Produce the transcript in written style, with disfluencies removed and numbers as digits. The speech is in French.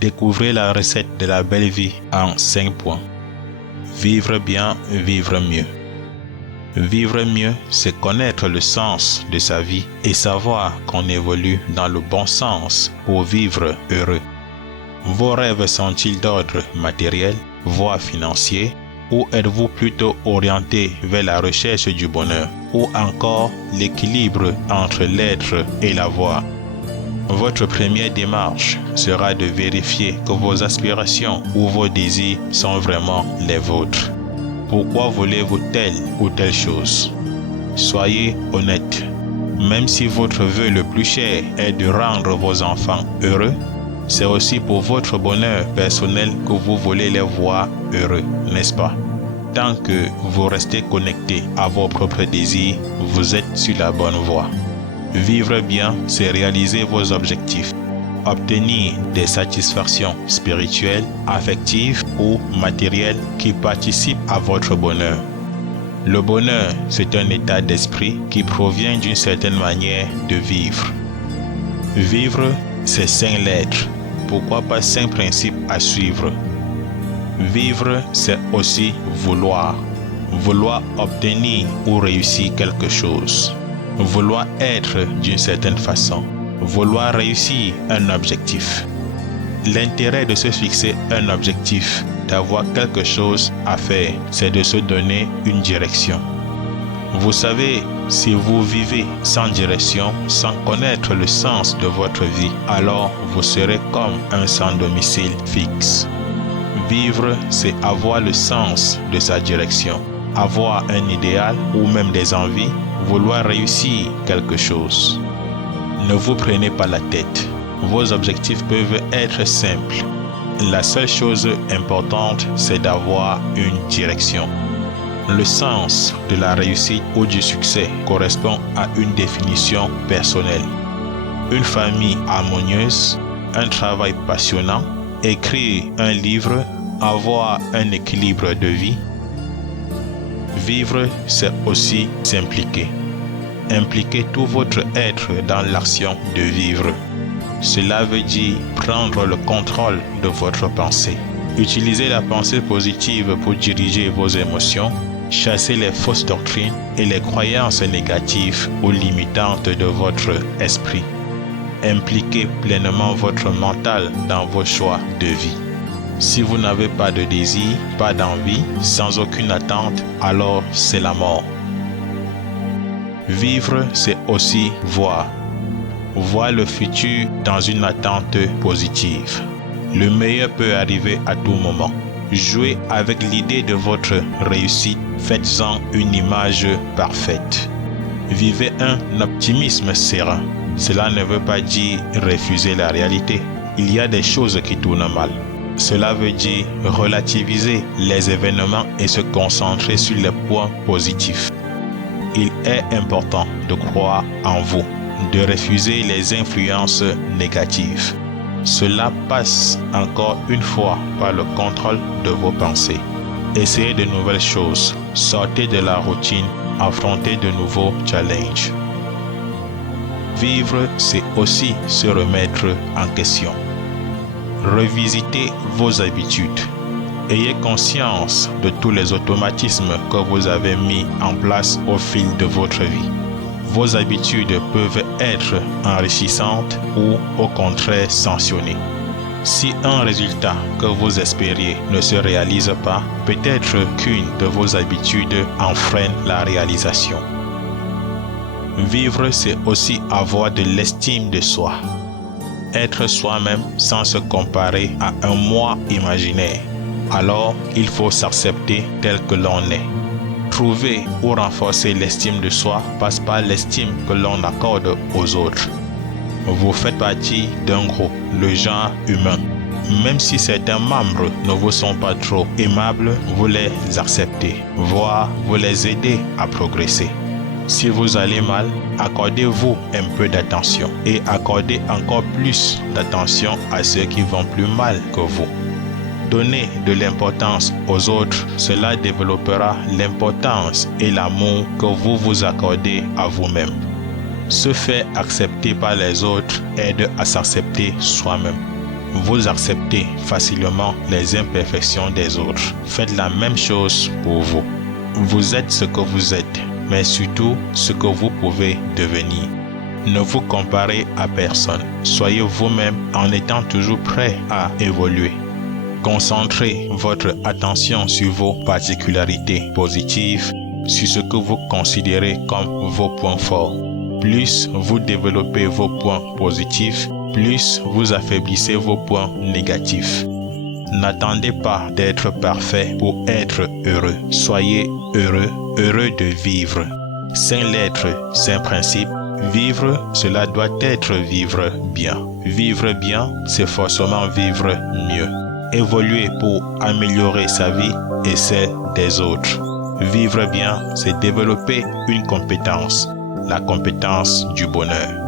Découvrez la recette de la belle vie en 5 points. Vivre bien, vivre mieux. Vivre mieux, c'est connaître le sens de sa vie et savoir qu'on évolue dans le bon sens pour vivre heureux. Vos rêves sont-ils d'ordre matériel, voire financier, ou êtes-vous plutôt orienté vers la recherche du bonheur, ou encore l'équilibre entre l'être et l'avoir? Votre première démarche sera de vérifier que vos aspirations ou vos désirs sont vraiment les vôtres. Pourquoi voulez-vous telle ou telle chose? Soyez honnête. Même si votre vœu le plus cher est de rendre vos enfants heureux, c'est aussi pour votre bonheur personnel que vous voulez les voir heureux, n'est-ce pas? Tant que vous restez connecté à vos propres désirs, vous êtes sur la bonne voie. Vivre bien, c'est réaliser vos objectifs, obtenir des satisfactions spirituelles, affectives ou matérielles qui participent à votre bonheur. Le bonheur, c'est un état d'esprit qui provient d'une certaine manière de vivre. Vivre, c'est 5 lettres. Pourquoi pas 5 principes à suivre? Vivre, c'est aussi vouloir. Vouloir obtenir ou réussir quelque chose. Vouloir être d'une certaine façon. Vouloir réussir un objectif. L'intérêt de se fixer un objectif, d'avoir quelque chose à faire, c'est de se donner une direction. Vous savez, si vous vivez sans direction, sans connaître le sens de votre vie, alors vous serez comme un sans domicile fixe. Vivre, c'est avoir le sens de sa direction, avoir un idéal ou même des envies, vouloir réussir quelque chose. Ne vous prenez pas la tête. Vos objectifs peuvent être simples. La seule chose importante, c'est d'avoir une direction. Le sens de la réussite ou du succès correspond à une définition personnelle. Une famille harmonieuse, un travail passionnant, écrire un livre, avoir un équilibre de vie. Vivre, c'est aussi s'impliquer. Impliquez tout votre être dans l'action de vivre. Cela veut dire prendre le contrôle de votre pensée. Utilisez la pensée positive pour diriger vos émotions. Chassez les fausses doctrines et les croyances négatives ou limitantes de votre esprit. Impliquez pleinement votre mental dans vos choix de vie. Si vous n'avez pas de désir, pas d'envie, sans aucune attente, alors c'est la mort. Vivre, c'est aussi voir. Voir le futur dans une attente positive. Le meilleur peut arriver à tout moment. Jouez avec l'idée de votre réussite. Faites-en une image parfaite. Vivez un optimisme serein. Cela ne veut pas dire refuser la réalité. Il y a des choses qui tournent mal. Cela veut dire relativiser les événements et se concentrer sur les points positifs. Il est important de croire en vous, de refuser les influences négatives. Cela passe encore une fois par le contrôle de vos pensées. Essayez de nouvelles choses, sortez de la routine, affrontez de nouveaux challenges. Vivre, c'est aussi se remettre en question. Revisitez vos habitudes. Ayez conscience de tous les automatismes que vous avez mis en place au fil de votre vie. Vos habitudes peuvent être enrichissantes ou au contraire sanctionnées. Si un résultat que vous espériez ne se réalise pas, peut-être qu'une de vos habitudes en freine la réalisation. Vivre, c'est aussi avoir de l'estime de soi. Être soi-même sans se comparer à un moi imaginaire. Alors, il faut s'accepter tel que l'on est. Trouver ou renforcer l'estime de soi passe par l'estime que l'on accorde aux autres. Vous faites partie d'un groupe, le genre humain. Même si certains membres ne vous sont pas trop aimables, vous les acceptez, voire vous les aidez à progresser. Si vous allez mal, accordez-vous un peu d'attention et accordez encore plus d'attention à ceux qui vont plus mal que vous. Donnez de l'importance aux autres, cela développera l'importance et l'amour que vous vous accordez à vous-même. Se faire accepter par les autres aide à s'accepter soi-même. Vous acceptez facilement les imperfections des autres. Faites la même chose pour vous. Vous êtes ce que vous êtes, mais surtout ce que vous pouvez devenir. Ne vous comparez à personne. Soyez vous-même en étant toujours prêt à évoluer. Concentrez votre attention sur vos particularités positives, sur ce que vous considérez comme vos points forts. Plus vous développez vos points positifs, plus vous affaiblissez vos points négatifs. N'attendez pas d'être parfait pour être heureux. Soyez heureux, heureux de vivre. Saint lettre, saint principe. Vivre, cela doit être vivre bien. Vivre bien, c'est forcément vivre mieux. Évoluer pour améliorer sa vie et celle des autres. Vivre bien, c'est développer une compétence, la compétence du bonheur.